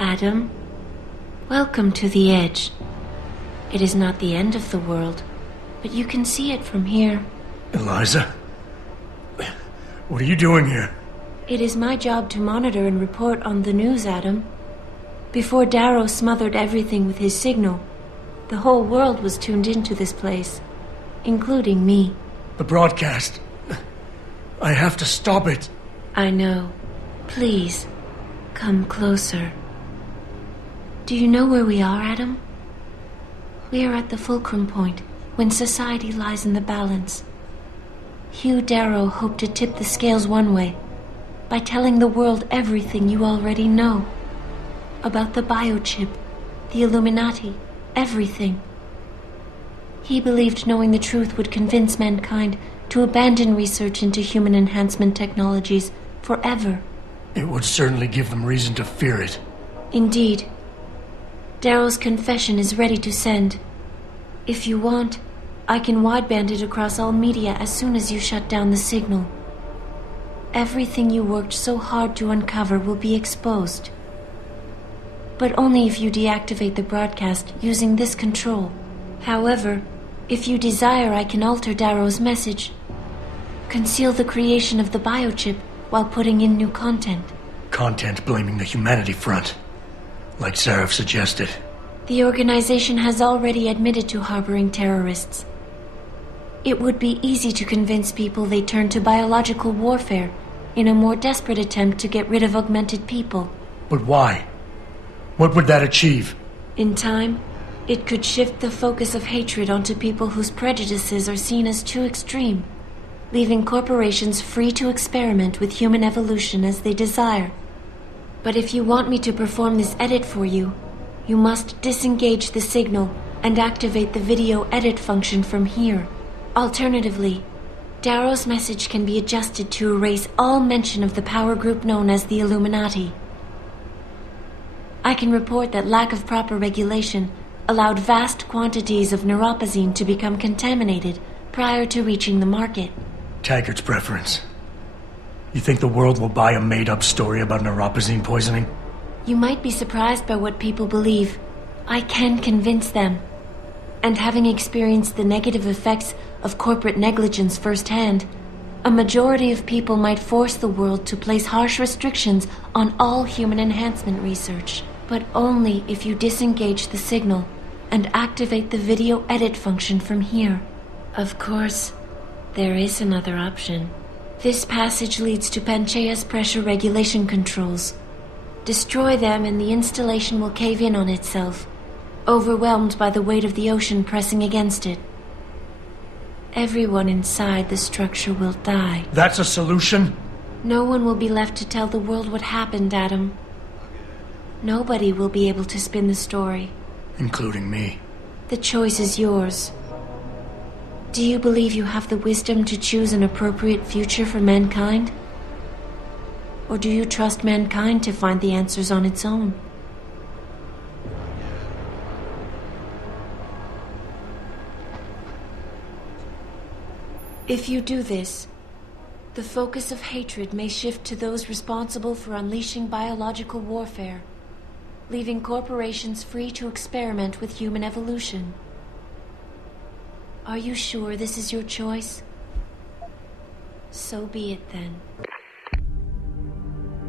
Adam. Welcome to the Edge. It is not the end of the world, but you can see it from here. Eliza? What are you doing here? It is my job to monitor and report on the news, Adam. Before Darrow smothered everything with his signal, the whole world was tuned into this place, including me. The broadcast. I have to stop it. I know. Please, come closer. Do you know where we are, Adam? We are at the fulcrum point, when society lies in the balance. Hugh Darrow hoped to tip the scales one way, by telling the world everything you already know. About the biochip, the Illuminati, everything. He believed knowing the truth would convince mankind to abandon research into human enhancement technologies forever. It would certainly give them reason to fear it. Indeed. Darrow's confession is ready to send. If you want, I can wideband it across all media as soon as you shut down the signal. Everything you worked so hard to uncover will be exposed. But only if you deactivate the broadcast using this control. However, if you desire, I can alter Darrow's message. Conceal the creation of the biochip while putting in new content. Content blaming the humanity front, like Sarif suggested. The organization has already admitted to harboring terrorists. It would be easy to convince people they turn to biological warfare in a more desperate attempt to get rid of augmented people. But why? What would that achieve? In time, it could shift the focus of hatred onto people whose prejudices are seen as too extreme, leaving corporations free to experiment with human evolution as they desire. But if you want me to perform this edit for you, you must disengage the signal and activate the video edit function from here. Alternatively, Darrow's message can be adjusted to erase all mention of the power group known as the Illuminati. I can report that lack of proper regulation allowed vast quantities of neuropozyne to become contaminated prior to reaching the market. Taggart's preference. You think the world will buy a made-up story about neuropozyne poisoning? You might be surprised by what people believe. I can convince them. And having experienced the negative effects of corporate negligence firsthand, a majority of people might force the world to place harsh restrictions on all human enhancement research. But only if you disengage the signal and activate the video edit function from here. Of course, there is another option. This passage leads to Panchaea's pressure regulation controls. Destroy them and the installation will cave in on itself, overwhelmed by the weight of the ocean pressing against it. Everyone inside the structure will die. That's a solution? No one will be left to tell the world what happened, Adam. Nobody will be able to spin the story. Including me. The choice is yours. Do you believe you have the wisdom to choose an appropriate future for mankind? Or do you trust mankind to find the answers on its own? If you do this, the focus of hatred may shift to those responsible for unleashing biological warfare, leaving corporations free to experiment with human evolution. Are you sure this is your choice? So be it then.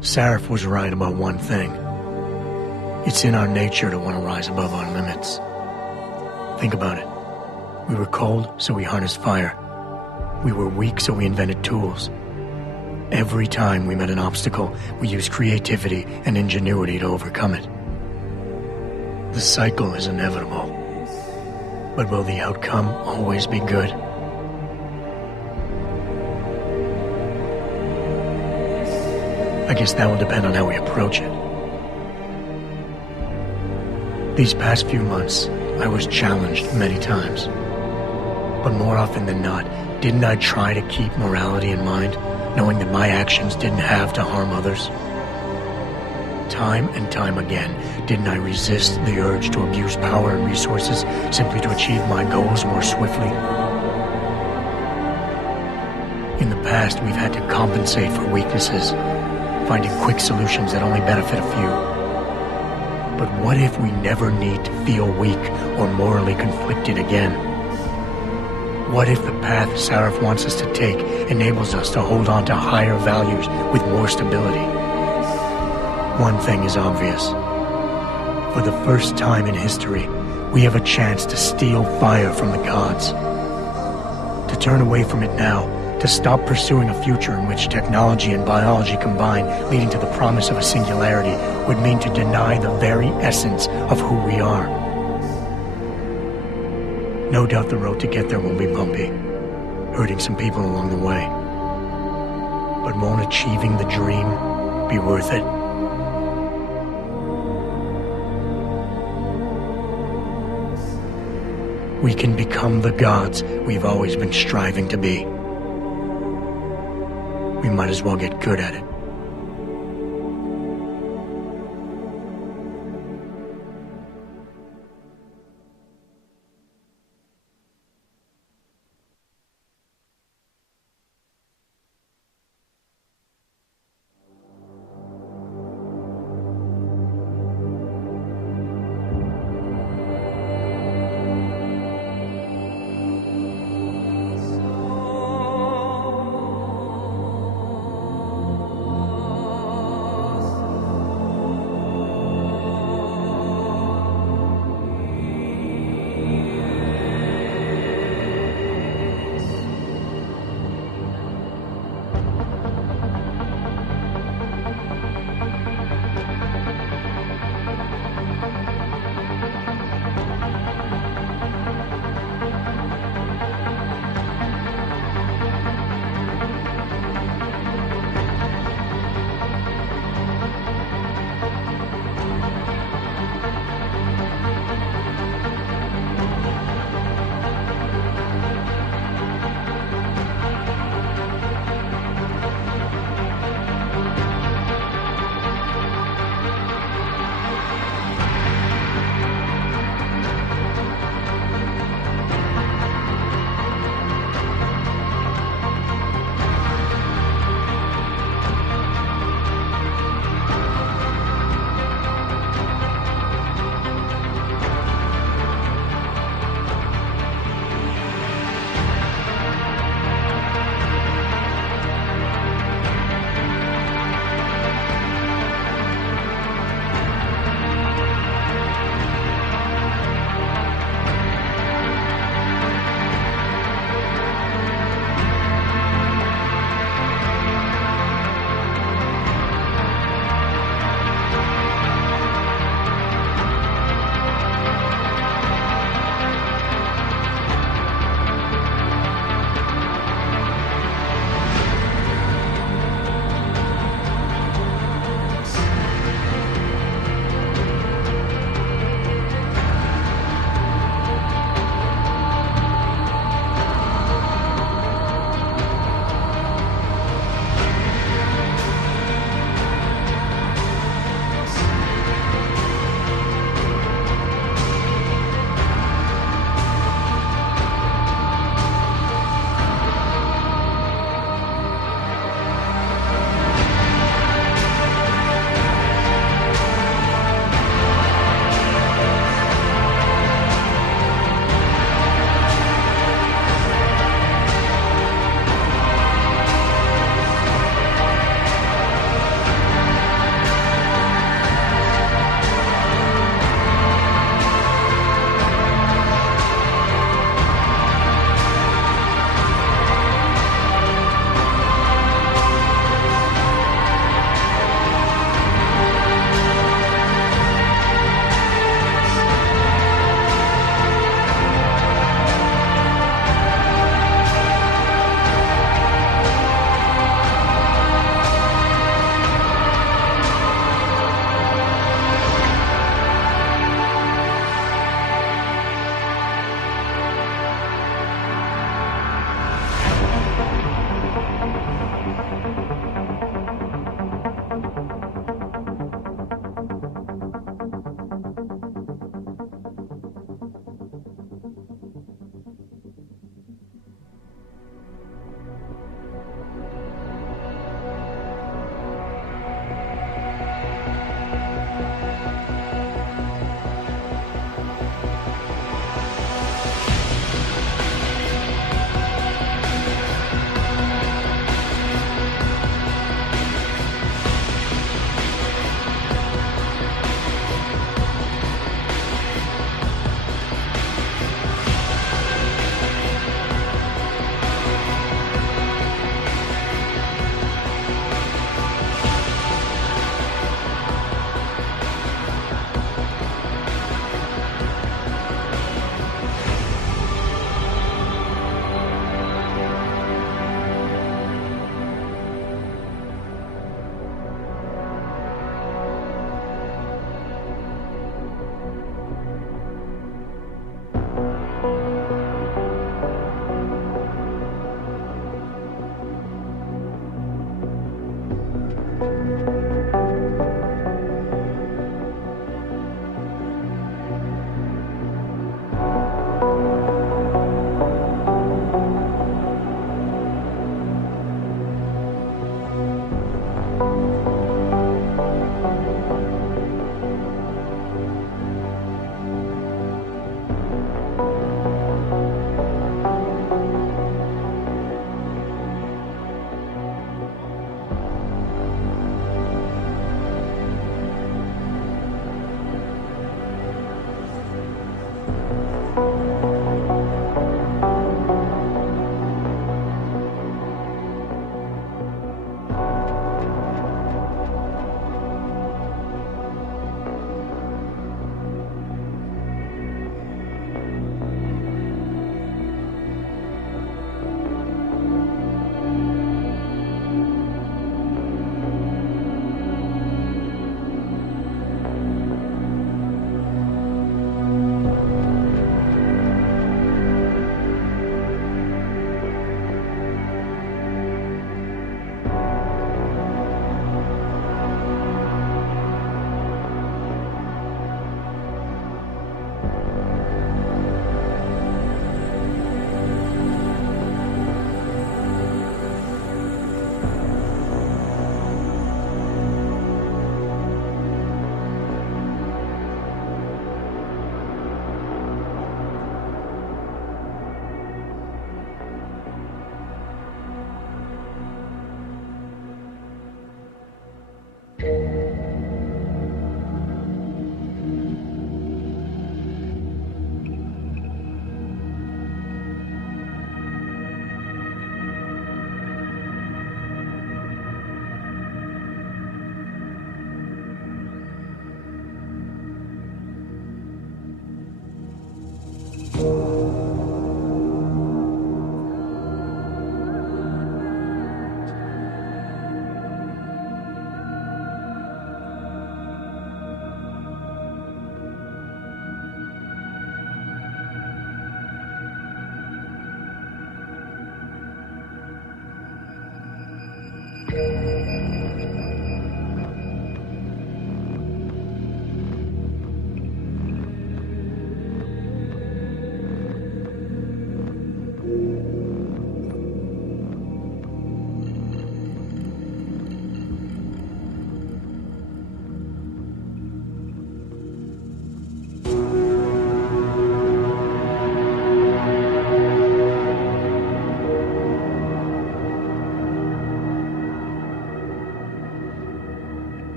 Sarif was right about one thing. It's in our nature to want to rise above our limits. Think about it. We were cold, so we harnessed fire. We were weak, so we invented tools. Every time we met an obstacle, we used creativity and ingenuity to overcome it. The cycle is inevitable. But will the outcome always be good? I guess that will depend on how we approach it. These past few months, I was challenged many times. But more often than not, didn't I try to keep morality in mind, knowing that my actions didn't have to harm others? Time and time again, didn't I resist the urge to abuse power and resources simply to achieve my goals more swiftly? In the past, we've had to compensate for weaknesses, finding quick solutions that only benefit a few. But what if we never need to feel weak or morally conflicted again? What if the path Sarif wants us to take enables us to hold on to higher values with more stability? One thing is obvious. For the first time in history, we have a chance to steal fire from the gods. To turn away from it now, to stop pursuing a future in which technology and biology combine, leading to the promise of a singularity, would mean to deny the very essence of who we are. No doubt the road to get there will be bumpy, hurting some people along the way. But won't achieving the dream be worth it? We can become the gods we've always been striving to be. We might as well get good at it.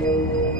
You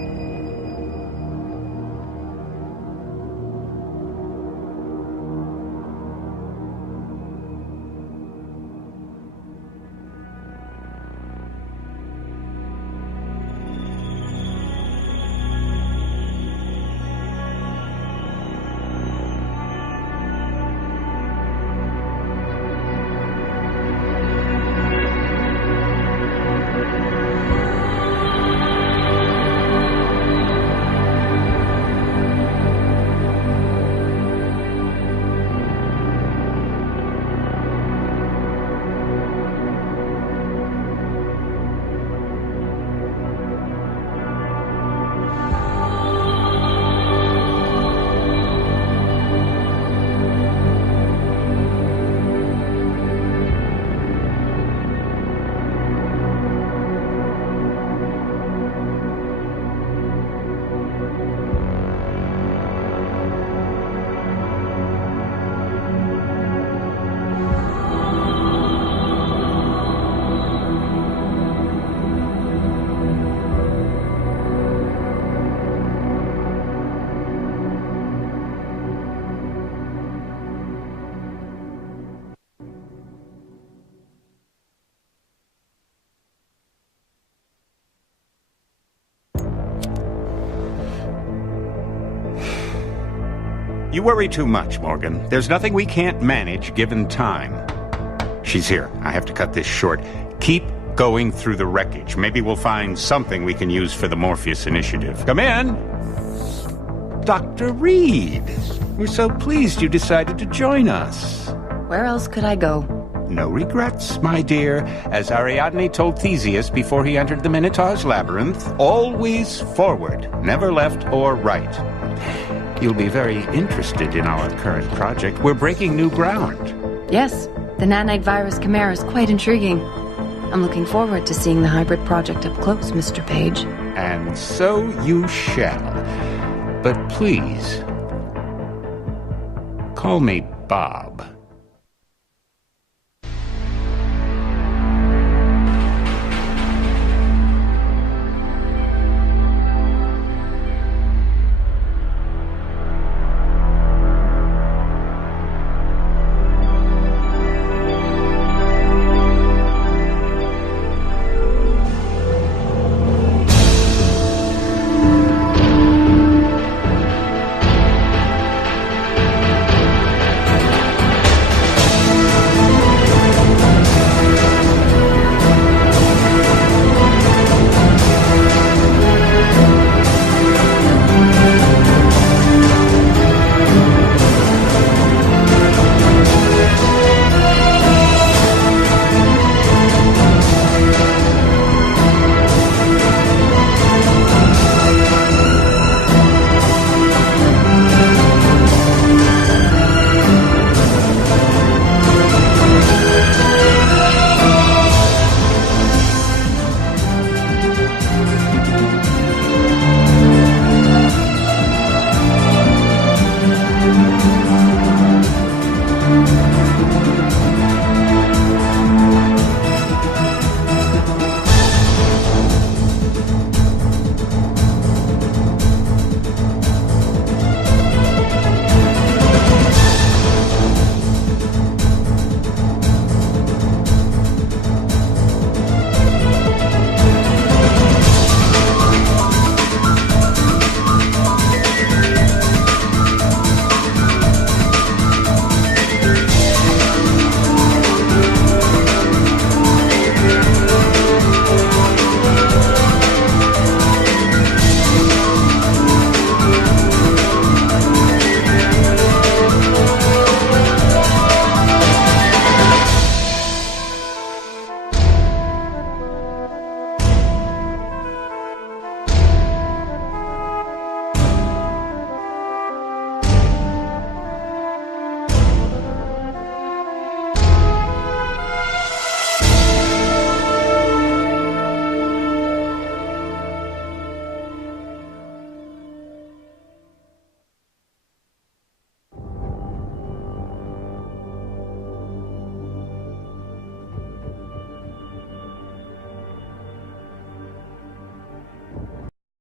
worry too much, Morgan. There's nothing we can't manage given time. She's here. I have to cut this short. Keep going through the wreckage. Maybe we'll find something we can use for the Morpheus initiative. Come in! Dr. Reed! We're so pleased you decided to join us. Where else could I go? No regrets, my dear. As Ariadne told Theseus before he entered the Minotaur's labyrinth, always forward, never left or right. You'll be very interested in our current project. We're breaking new ground. Yes, the nanite virus chimera is quite intriguing. I'm looking forward to seeing the hybrid project up close, Mr. Page. And so you shall. But please, call me Bob.